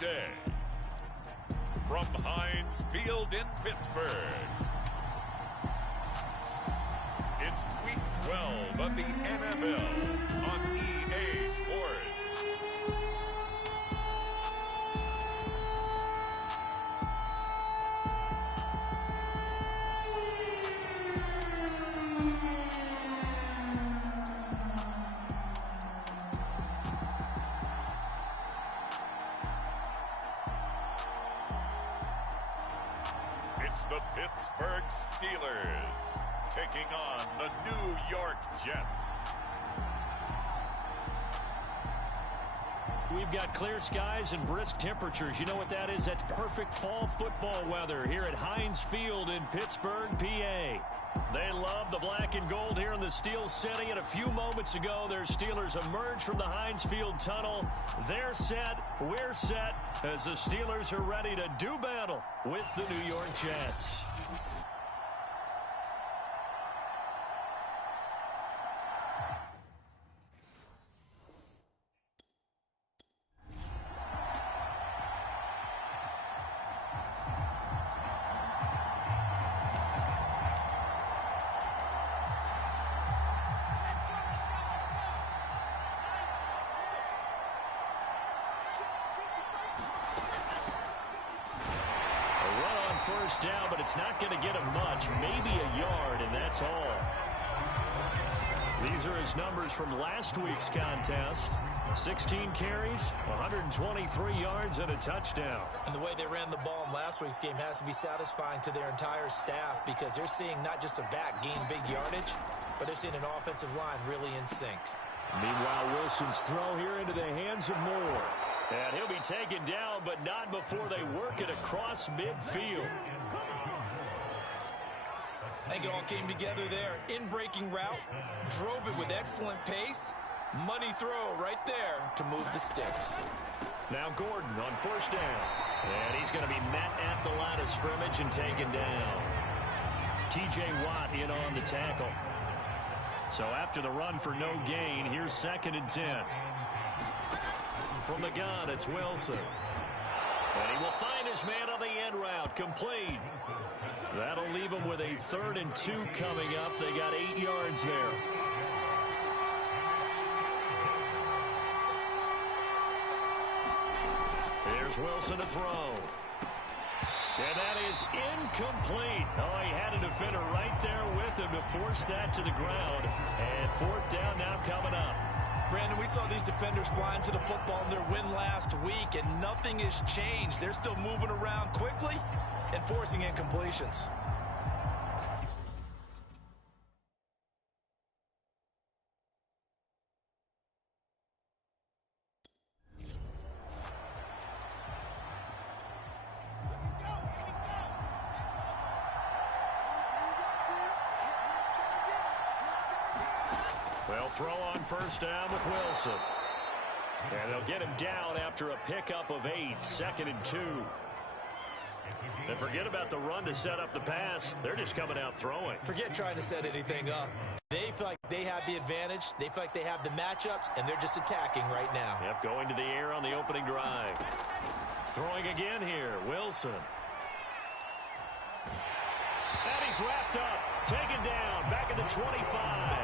day. From Heinz Field in Pittsburgh, it's Week 12 of the NFL on EA Sports. It's the Pittsburgh Steelers taking on the New York Jets. We've got clear skies and brisk temperatures. You know what that is? That's perfect fall football weather here at Heinz Field in Pittsburgh, PA. They love the black and gold here in the Steel City, and a few moments ago, their Steelers emerged from the Heinz Field tunnel. They're set, we're set, as the Steelers are ready to do battle with the New York Jets. First down, but it's not going to get him much. Maybe a yard, and that's all. These are his numbers from last week's contest. 16 carries, 123 yards, and a touchdown. And the way they ran the ball in last week's game has to be satisfying to their entire staff because they're seeing not just a back gain big yardage, but they're seeing an offensive line really in sync. Meanwhile, Wilson's throw here into the hands of Moore. And he'll be taken down, but not before they work it across midfield. I think it all came together there. In-breaking route, drove it with excellent pace. Money throw right there to move the sticks. Now Gordon on first down. And he's going to be met at the line of scrimmage and taken down. T.J. Watt in on the tackle. So after the run for no gain, here's 2nd and 10. From the gun, it's Wilson. And he will find his man on the end route, complete. That'll leave him with a 3rd and 2 coming up. They got 8 yards there. Here's Wilson to throw. And that is incomplete. Oh, he had a defender right there with him to force that to the ground. And 4th down now coming up. Brandon, we saw these defenders flying to the football in their win last week, and nothing has changed. They're still moving around quickly and forcing incompletions. They'll throw on first down with Wilson. And they'll get him down after a pickup of 8, 2nd and 2. And forget about the run to set up the pass. They're just coming out throwing. Forget trying to set anything up. They feel like they have the advantage. They feel like they have the matchups, and they're just attacking right now. Yep, going to the air on the opening drive. Throwing again here, Wilson. And he's wrapped up, taken down, back at the 25.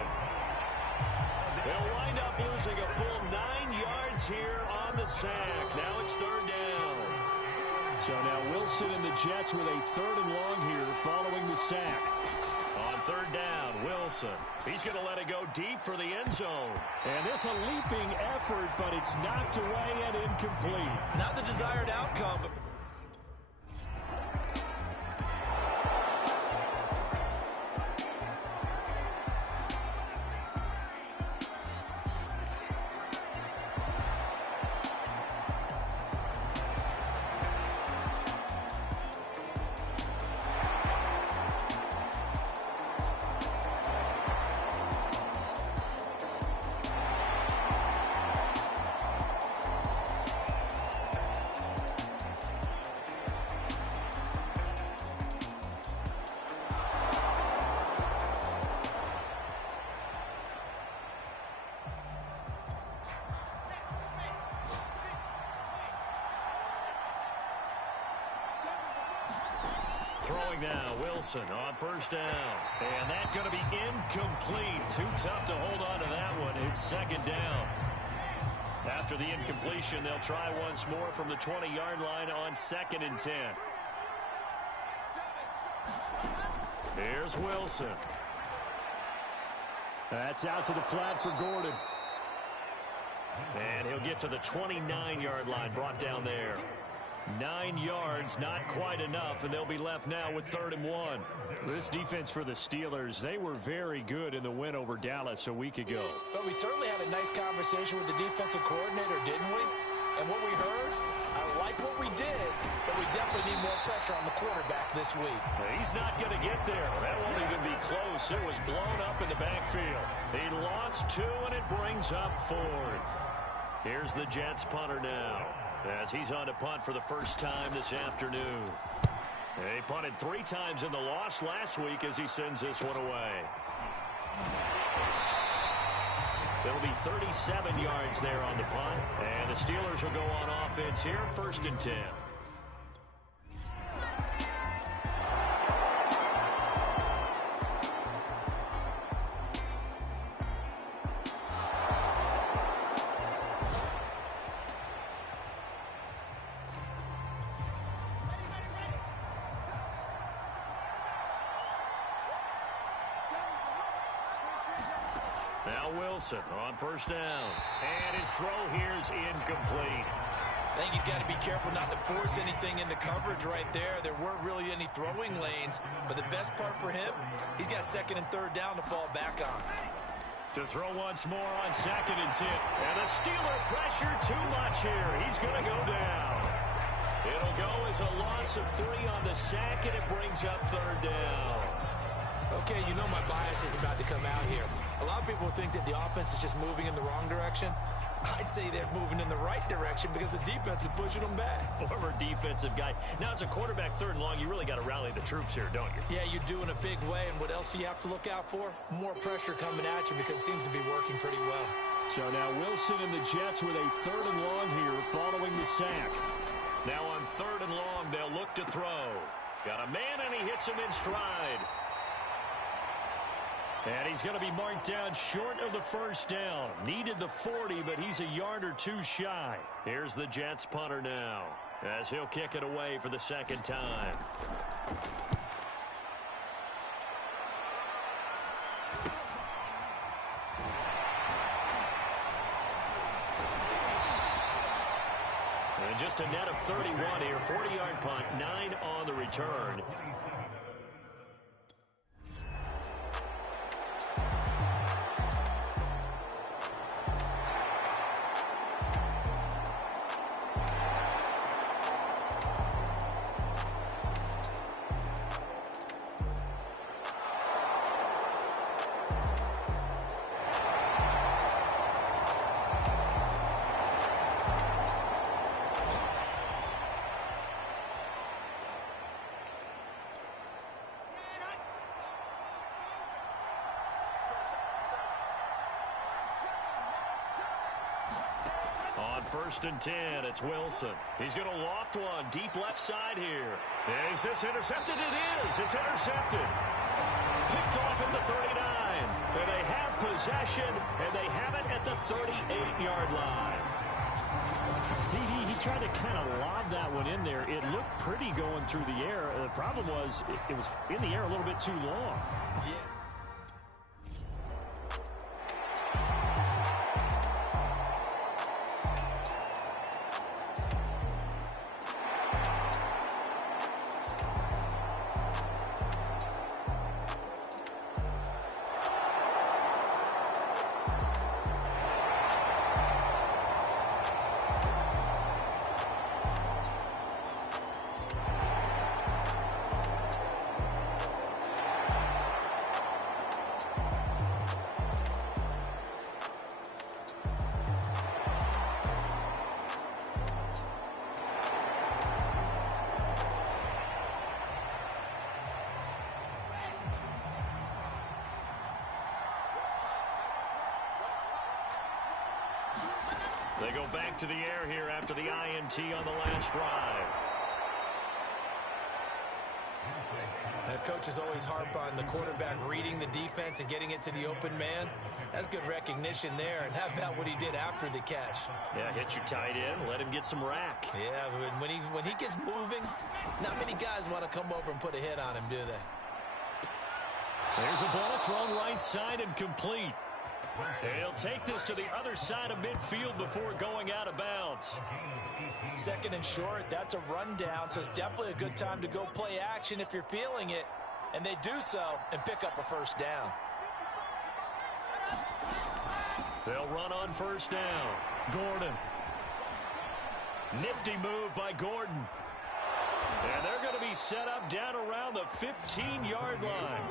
They'll wind up losing a full 9 yards here on the sack. Now it's 3rd down. So now Wilson and the Jets with a 3rd and long here following the sack. On 3rd down, Wilson. He's going to let it go deep for the end zone. And this a leaping effort, but it's knocked away and incomplete. Not the desired outcome, but Throwing now, Wilson on first down. And that's going to be incomplete. Too tough to hold on to that one. It's second down. After the incompletion, they'll try once more from the 20-yard line on 2nd and 10. Here's Wilson. That's out to the flat for Gordon. And he'll get to the 29-yard line, brought down there. 9 yards, not quite enough, and they'll be left now with 3rd and 1. This defense for the Steelers, they were very good in the win over Dallas a week ago. But we certainly had a nice conversation with the defensive coordinator, didn't we? And what we heard, I like what we did, but we definitely need more pressure on the quarterback this week. He's not going to get there. That won't even be close. It was blown up in the backfield. He lost 2, and it brings up 4th. Here's the Jets punter now, as he's on to punt for the first time this afternoon. He punted 3 times in the loss last week as he sends this one away. There'll be 37 yards there on the punt, and the Steelers will go on offense here, 1st and 10. Now Wilson on first down. And his throw here is incomplete. I think he's got to be careful not to force anything into coverage right there. There weren't really any throwing lanes. But the best part for him, he's got 2nd and 3rd down to fall back on. To throw once more on 2nd and 10. And the Steeler pressure too much here. He's going to go down. It'll go as a loss of 3 on the sack, and it brings up 3rd down. Okay, you know my bias is about to come out here. A lot of people think that the offense is just moving in the wrong direction. I'd say they're moving in the right direction because the defense is pushing them back. Former defensive guy. Now, as a quarterback 3rd and long, you really got to rally the troops here, don't you? Yeah, you do in a big way. And what else do you have to look out for? More pressure coming at you because it seems to be working pretty well. So now Wilson and the Jets with a 3rd and long here following the sack. Now on 3rd and long, they'll look to throw. Got a man, and he hits him in stride. And he's going to be marked down short of the 1st down. Needed the 40, but he's a yard or 2 shy. Here's the Jets punter now, as he'll kick it away for the 2nd time. And just a net of 31 here. 40-yard punt, 9 on the return. On 1st and 10, it's Wilson. He's going to loft one deep left side here. Is this intercepted? It is. It's intercepted. Picked off at the 39. And they have possession, and they have it at the 38-yard line. CD, he tried to kind of lob that one in there. It looked pretty going through the air. The problem was it was in the air a little bit too long. Yeah. They go back to the air here after the INT on the last drive. coaches always harp on the quarterback reading the defense and getting it to the open man. That's good recognition there. And how about what he did after the catch? Yeah, hit your tight end, let him get some rack. Yeah, when he gets moving, not many guys want to come over and put a hit on him, do they? There's a ball thrown right side and complete. He'll take this to the other side of midfield before going out of bounds. Second and short, that's a rundown, so it's definitely a good time to go play action if you're feeling it. And they do so and pick up a first down. They'll run on first down. Gordon. Nifty move by Gordon. And they're going to be set up down around the 15-yard line.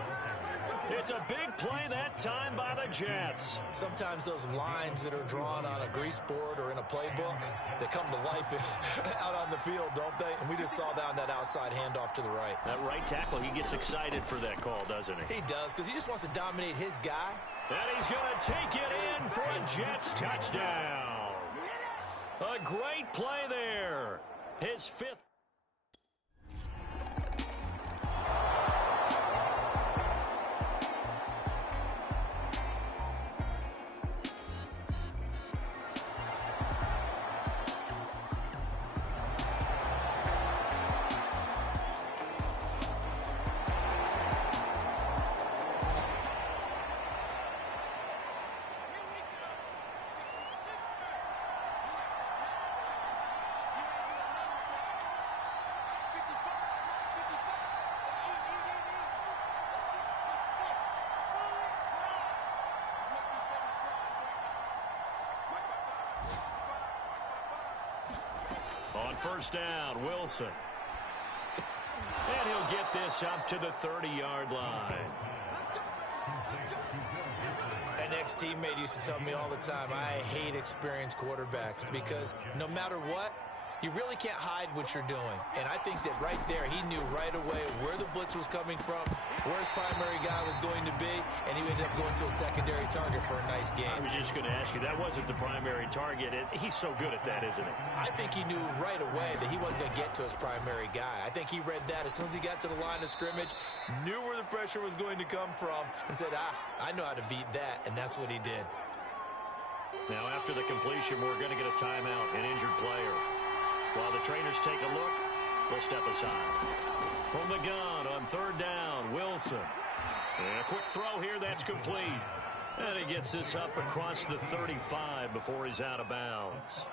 It's a big play that time by the Jets. Sometimes those lines that are drawn on a grease board or in a playbook, they come to life out on the field, don't they? And we just saw down that outside handoff to the right. That right tackle, he gets excited for that call, doesn't he? He does, because he just wants to dominate his guy. And he's going to take it in for a Jets touchdown. A great play there. His fifth. On first down, Wilson. And he'll get this up to the 30-yard line. An ex-teammate used to tell me all the time, I hate experienced quarterbacks because no matter what, you really can't hide what you're doing. And I think that right there, he knew right away where the blitz was coming from, where his primary guy was going to be, and he ended up going to a secondary target for a nice game. I was just going to ask you, that wasn't the primary target. He's so good at that, isn't he? I think he knew right away that he wasn't going to get to his primary guy. I think he read that as soon as he got to the line of scrimmage, knew where the pressure was going to come from, and said, I know how to beat that, and that's what he did. Now, after the completion, we're going to get a timeout, an injured player. While the trainers take a look, we'll step aside. From the gun on third down, Wilson. And a quick throw here, that's complete. And he gets this up across the 35 before he's out of bounds.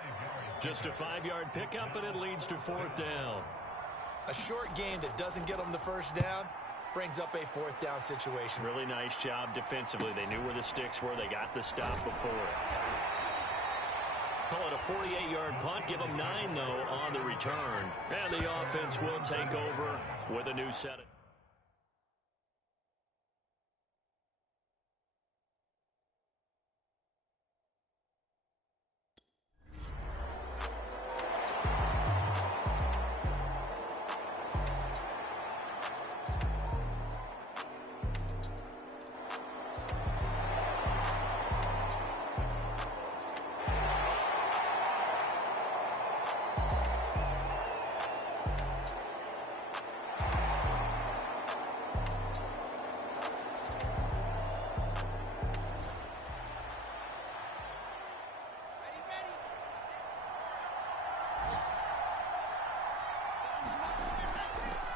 Just a 5-yard pickup, and it leads to fourth down. A short game that doesn't get them the first down brings up a fourth down situation. Really nice job defensively. They knew where the sticks were. They got the stop before it. Call it a 48-yard punt. Give them 9, though, on the return. And the offense will take over with a new set.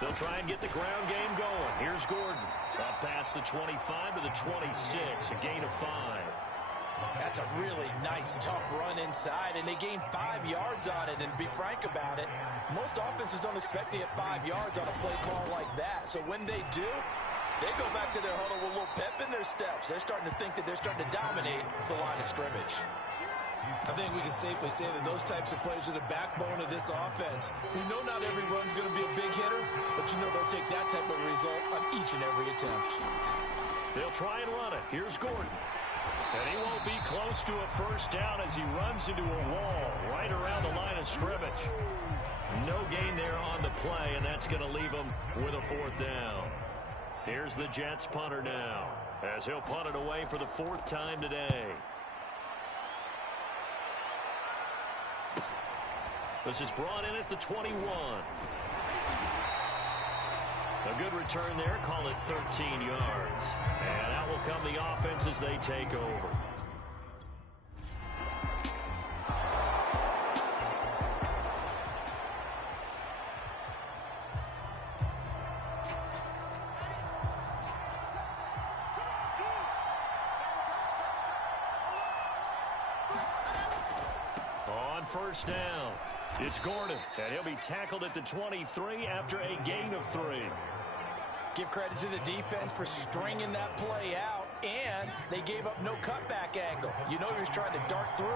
They'll try and get the ground game going. Here's Gordon. Up past the 25 to the 26. A gain of 5. That's a really nice, tough run inside, and they gained 5 yards on it. And to be frank about it, most offenses don't expect to get 5 yards on a play call like that. So when they do, they go back to their huddle with a little pep in their steps. They're starting to think that they're starting to dominate the line of scrimmage. I think we can safely say that those types of plays are the backbone of this offense. We know not every run's going to be a big hitter, but you know they'll take that type of result on each and every attempt. They'll try and run it. Here's Gordon. And he won't be close to a first down as he runs into a wall right around the line of scrimmage. No gain there on the play, and that's going to leave him with a fourth down. Here's the Jets punter now, as he'll punt it away for the 4th time today. This is brought in at the 21. A good return there. Call it 13 yards. And out will come the offense as they take over. On first down, it's Gordon, and he'll be tackled at the 23 after a gain of 3. Give credit to the defense for stringing that play out, and they gave up no cutback angle. You know he was trying to dart through.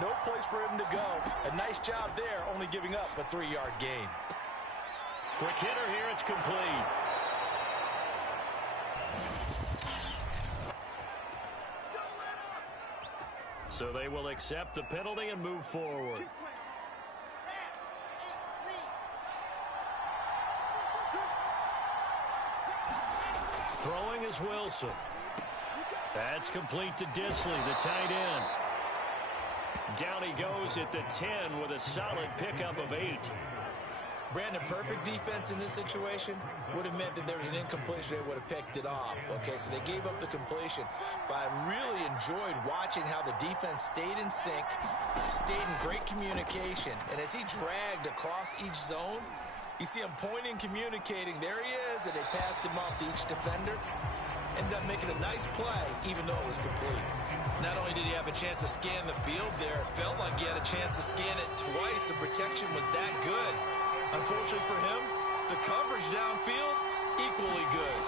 No place for him to go. A nice job there, only giving up a 3-yard gain. Quick hitter here, it's complete. So they will accept the penalty and move forward. Throwing is Wilson. That's complete to Disley, the tight end. Down he goes at the 10 with a solid pickup of 8. Brandon, perfect defense in this situation would have meant that there was an incompletion. They would have picked it off. Okay, so they gave up the completion. But I really enjoyed watching how the defense stayed in sync, stayed in great communication. And as he dragged across each zone, you see him pointing, communicating. There he is, and they passed him off to each defender. Ended up making a nice play, even though it was complete. Not only did he have a chance to scan the field there, it felt like he had a chance to scan it twice. The protection was that good. Unfortunately for him, the coverage downfield, equally good.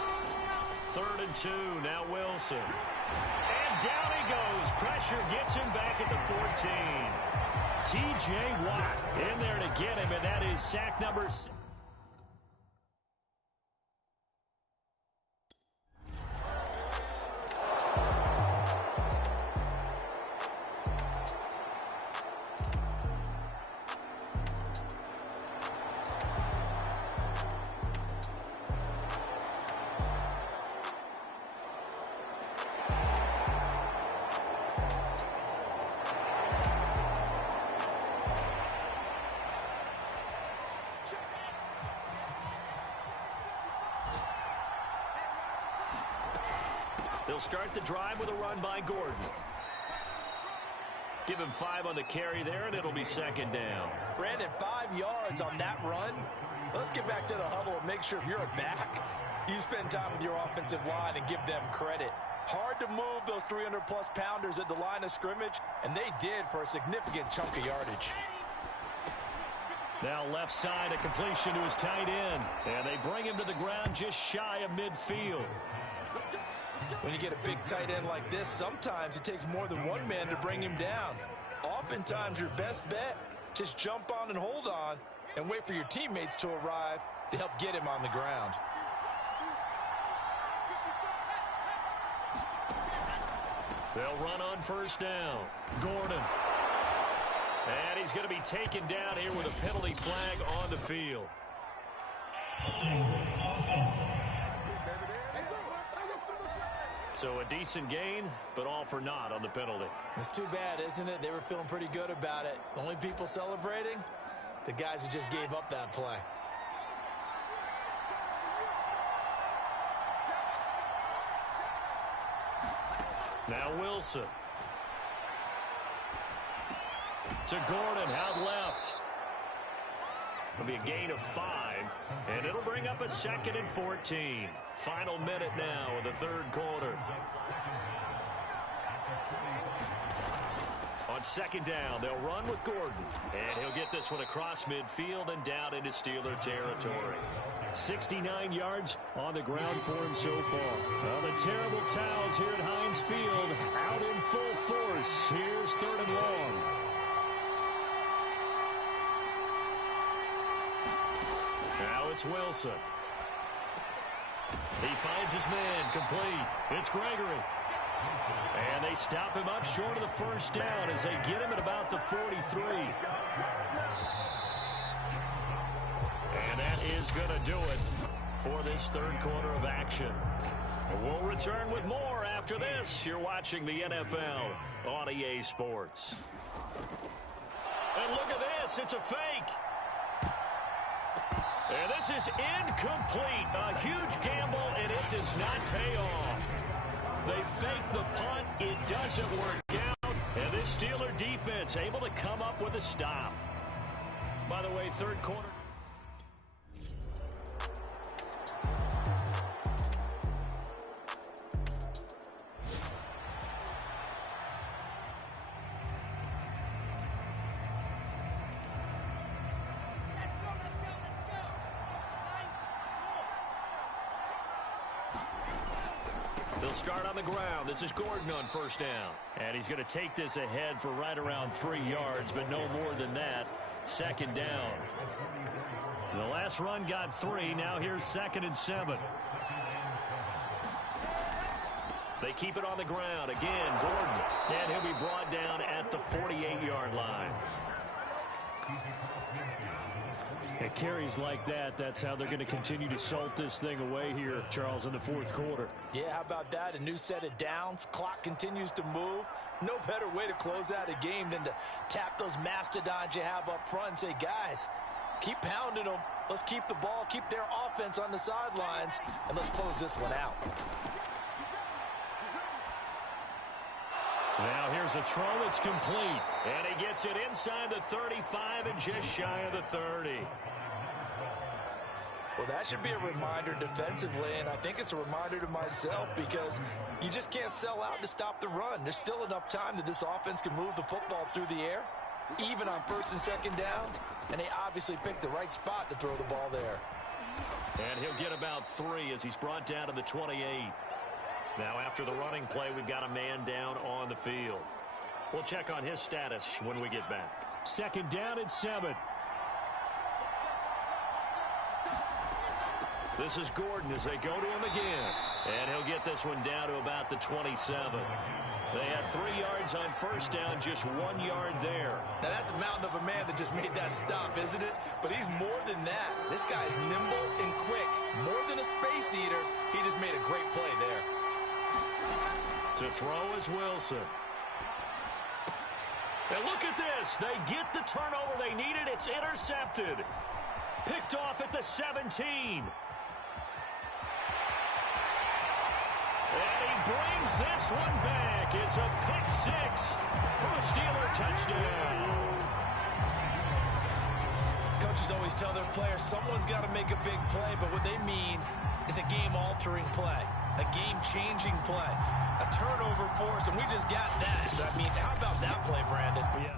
3rd and 2, now Wilson. And down he goes. Pressure gets him back at the 14. T.J. Watt in there to get him, and that is sack number 6. They'll start the drive with a run by Gordon. Give him 5 on the carry there, and it'll be 2nd down. Brandon, 5 yards on that run. Let's get back to the huddle and make sure if you're a back, you spend time with your offensive line and give them credit. Hard to move those 300-plus pounders at the line of scrimmage, and they did for a significant chunk of yardage. Now left side, a completion to his tight end, and they bring him to the ground just shy of midfield. When you get a big tight end like this, sometimes it takes more than one man to bring him down. Oftentimes, your best bet, just jump on and hold on and wait for your teammates to arrive to help get him on the ground. They'll run on first down. Gordon. And he's going to be taken down here with a penalty flag on the field. So a decent gain, but all for naught on the penalty. It's too bad, isn't it? They were feeling pretty good about it. The only people celebrating, the guys who just gave up that play. Now Wilson. To Gordon, out left. It'll be a gain of 5, and it'll bring up a 2nd and 14. Final minute now of the 3rd quarter. On 2nd down, they'll run with Gordon, and he'll get this one across midfield and down into Steeler territory. 69 yards on the ground for him so far. Well, the terrible Towels here at Heinz Field out in full force. Here's 3rd and long. Now it's Wilson. He finds his man, complete. It's Gregory. And they stop him up short of the first down as they get him at about the 43. And that is going to do it for this 3rd quarter of action. We'll return with more after this. You're watching the NFL on EA Sports. And look at this. It's a fake. And this is incomplete. A huge gamble, and it does not pay off. They fake the punt. It doesn't work out. And this Steeler defense able to come up with a stop. By the way, third quarter. They'll start on the ground. This is Gordon on first down. And he's going to take this ahead for right around 3 yards, but no more than that. Second down. The last run got 3. Now here's 2nd and 7. They keep it on the ground. Again, Gordon. And he'll be brought down at the 48-yard line. At carries like that, that's how they're going to continue to salt this thing away here, Charles, in the fourth quarter. Yeah, how about that? A new set of downs. Clock continues to move. No better way to close out a game than to tap those mastodons you have up front and say, guys, keep pounding them. Let's keep the ball, keep their offense on the sidelines, and let's close this one out. Now here's a throw. It's complete. And he gets it inside the 35 and just shy of the 30. Well, that should be a reminder defensively, and I think it's a reminder to myself because you just can't sell out to stop the run. There's still enough time that this offense can move the football through the air, even on 1st and 2nd downs, and they obviously picked the right spot to throw the ball there. And he'll get about 3 as he's brought down to the 28. Now after the running play, we've got a man down on the field. We'll check on his status when we get back. 2nd down and 7. This is Gordon as they go to him again. And he'll get this one down to about the 27. They had 3 yards on first down, just 1 yard there. Now that's a mountain of a man that just made that stop, isn't it? But he's more than that. This guy's nimble and quick. More than a space eater. He just made a great play there. To throw is Wilson. And look at this. They get the turnover they needed. It's intercepted. Picked off at the 17. And he brings this one back. It's a pick 6 for a Steeler touchdown. Coaches always tell their players someone's got to make a big play, but what they mean is a game-altering play, a game-changing play, a turnover force, and we just got that. I mean, how about that play, Brandon? Yeah.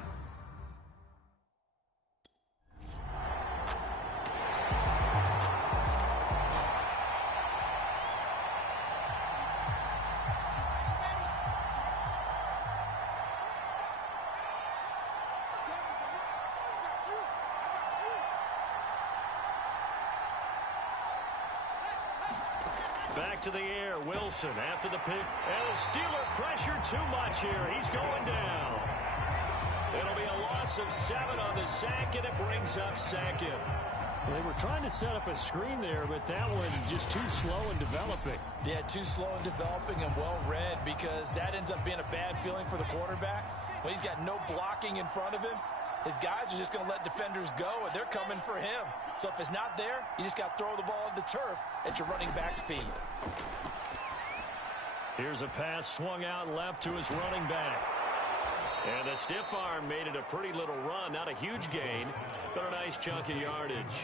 Back to the air, Wilson after the pick. And the Steeler pressure too much here. He's going down. It'll be a loss of 7 on the sack, and it brings up 2nd. They were trying to set up a screen there, but that one just too slow in developing. Yeah, too slow in developing and well read, because that ends up being a bad feeling for the quarterback. When he's got no blocking in front of him, his guys are just going to let defenders go, and they're coming for him. So if it's not there, you just got to throw the ball at the turf at your running back speed. Here's a pass swung out left to his running back. And the stiff arm made it a pretty little run. Not a huge gain, but a nice chunk of yardage.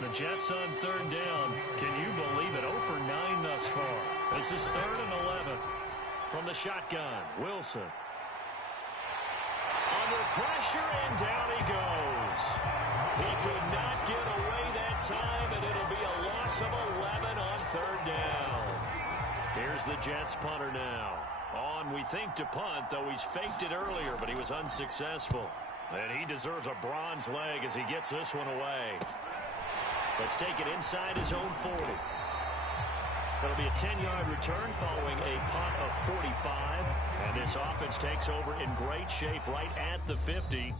The Jets on 3rd down. Can you believe it? 0 for 9 thus far. This is 3rd and 11. From the shotgun, Wilson. Under pressure, and down he goes. He could not get away that time, and it'll be a loss of 11 on 3rd down. Here's the Jets punter now. On, we think, to punt, though he's faked it earlier, but he was unsuccessful. And he deserves a bronze leg as he gets this one away. Let's take it inside his own 40. That'll be a 10-yard return following a punt of 45. And this offense takes over in great shape right at the 50.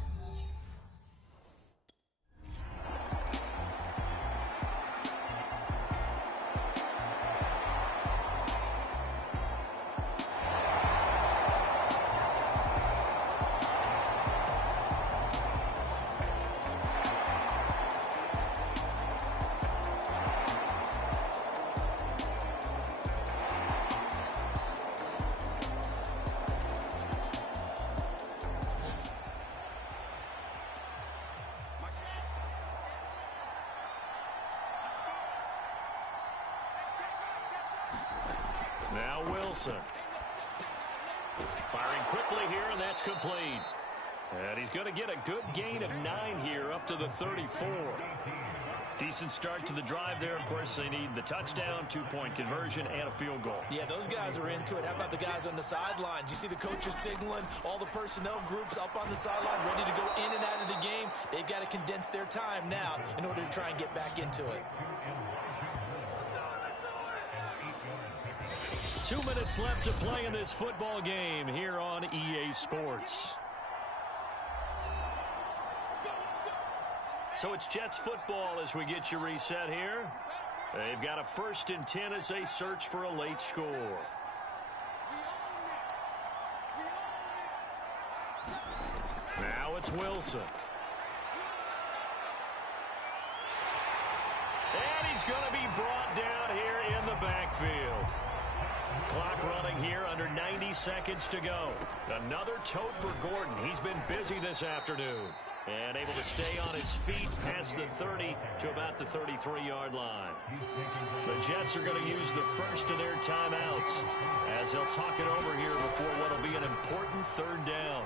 Now Wilson. Firing quickly here, and that's complete. And he's going to get a good gain of 9 here up to the 34. Decent start to the drive there. Of course, they need the touchdown, 2-point conversion, and a field goal. Yeah, those guys are into it. How about the guys on the sidelines? You see the coaches signaling, all the personnel groups up on the sideline ready to go in and out of the game. They've got to condense their time now in order to try and get back into it. 2 minutes left to play in this football game here on EA Sports. So it's Jets football as we get you reset here. They've got a 1st and 10 as they search for a late score. Now it's Wilson. And he's going to be brought down here in the backfield. Clock running here, under 90 seconds to go. Another tote for Gordon. He's been busy this afternoon. And able to stay on his feet past the 30 to about the 33-yard line. The Jets are going to use the first of their timeouts as they'll talk it over here before what will be an important 3rd down.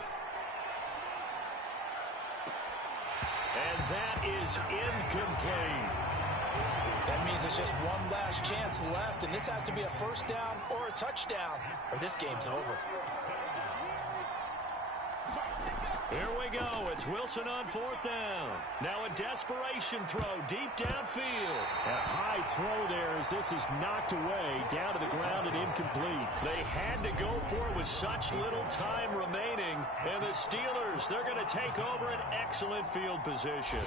And that is incomplete. That means it's just one last chance left, and this has to be a 1st down or a touchdown, or this game's over. Here we go. It's Wilson on 4th down. Now a desperation throw deep downfield. A high throw there as this is knocked away down to the ground and incomplete. They had to go for it with such little time remaining. And the Steelers, they're going to take over an excellent field position.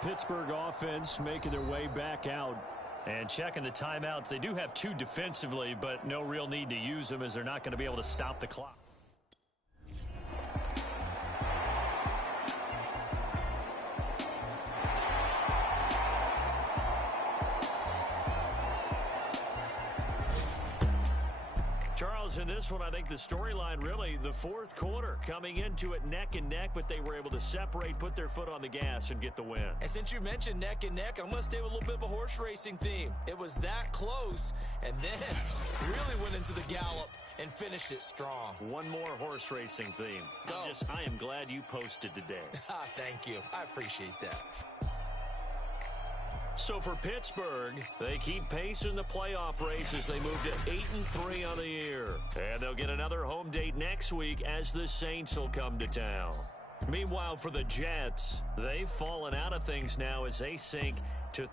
Pittsburgh offense making their way back out. And checking the timeouts, they do have 2 defensively, but no real need to use them as they're not going to be able to stop the clock. Charles, in this one, I think the storyline really, the 4th quarter, coming into it neck and neck, but they were able to separate, put their foot on the gas, and get the win. And since you mentioned neck and neck, I'm going to stay with a little bit of a horse racing theme. It was that close, and then really went into the gallop and finished it strong. One more horse racing theme. Go. I am glad you posted today. Thank you. I appreciate that. So for Pittsburgh, they keep pace in the playoff race as they move to 8-3 on the year. And they'll get another home date next week as the Saints will come to town. Meanwhile, for the Jets, they've fallen out of things now as they sink to